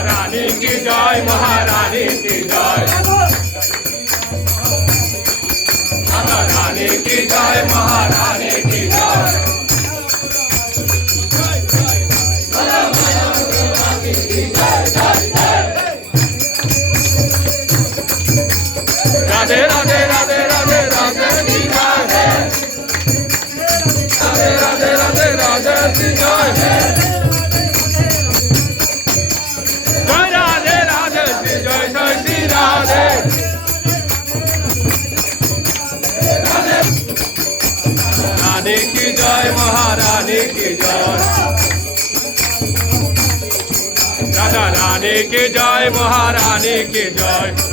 महारानी की जय, महारानी की जय, महारानी की जय। राधे राधे राधे राधे राधे की जय, राधे राधे राधे राधे की जय। रानी की जय, महारानी की जय, राधा रानी की जय, महारानी की जय।